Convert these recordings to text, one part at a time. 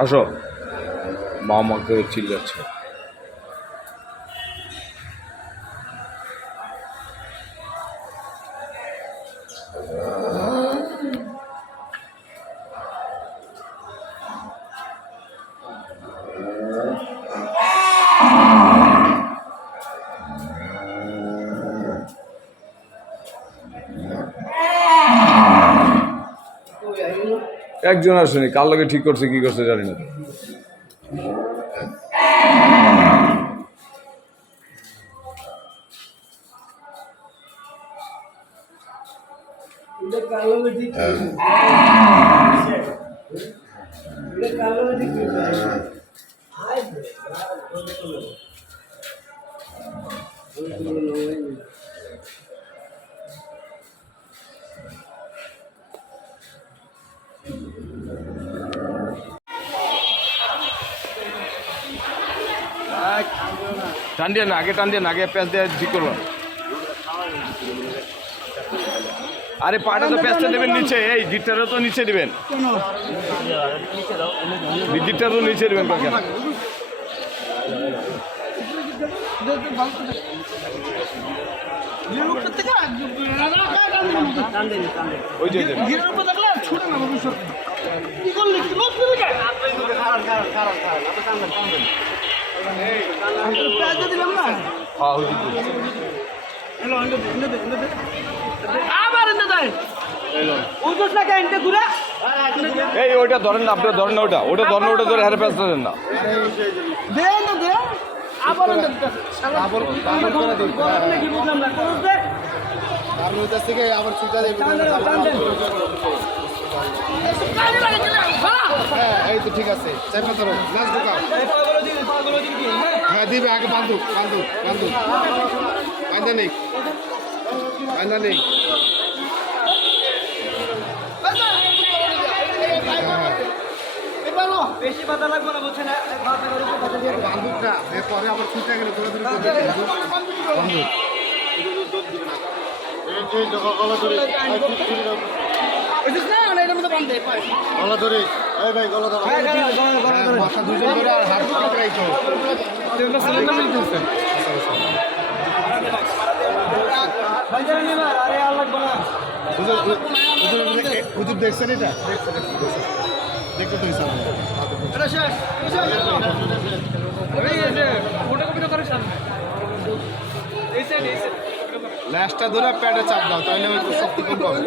আসো। মা আমাকে চিল্লাচ্ছে। একজন আসেনি কার লাগে ঠিক করছে কি করছে জানি না। টান দিয়ে না আগে টান দিয়ে না আগে প্যাঁচ দিয়ে ঠিক করব। আরে পাটা তো প্যাঁচটা দেবেন নিচে এই গিটারও তো নিচে দেবেন। গিটারও নিচে দেবেন কেন ওই যে হ্যাঁ। আবার এনে উজুস না কেন ঘুরে? এই ওইটা ধরেন না আপনার ধরেন না ওটা ওটা ধরেন ওটা ধরে হারে প্যাঁচটা দেন না। দে না দে। আবার এনে দে। আবার আবার নাকি বুঝলাম না। করুস দে। আর ওইটার থেকে আবার ছুটা দেবে হ্যাঁ হ্যাঁ এই তো ঠিক আছে চাপে ধরো নাচ ঢোকাও হ্যাঁ দিবে আগে বান্ধু বান্ধু বান্ধু বান্ধা নেই বান্ধা নেই বেশি পাতা লাগবে না বুঝছেন বান্ধবটা এরপরে আবার ছুটে গেলে ধরে ধরে করবে বান্ধব বান্ধে পায় গলা ধরে। এই ভাই গলা ধরে। মাথা দুজন ধরে আর হাত লাগবে না হুজুর দেখছেন এটা? দেখো তো সাইড ল্যাসটা ধরে প্যাডে চাপ দাও তাহলে ওই শক্তি কম পাবে।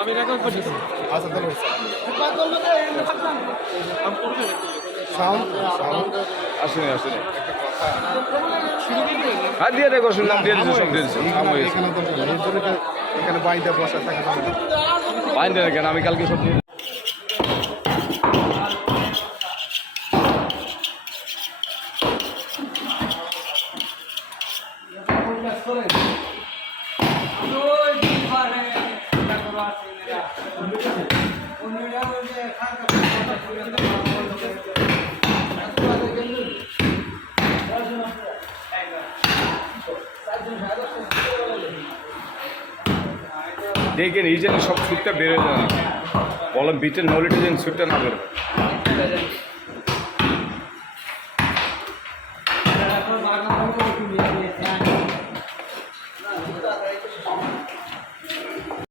আমি রেকর্ড করতেছি আচ্ছা সাউন্ড আসেনি আসেনি। হ্যাঁ। দিয়ে দেখো শুনলাম দিয়ে দিচ্ছে সব দিয়ে দিচ্ছে কাম হয়ে এখানে এখানে বাইন্দা বসা থাকে না। বাইন কেন? আমি কালকে সব দিয়ে দেখেন এই যেন সব সুটটা বেড়ে যায় বলেন বিটের নলেটে যেন সুটটা না বেরো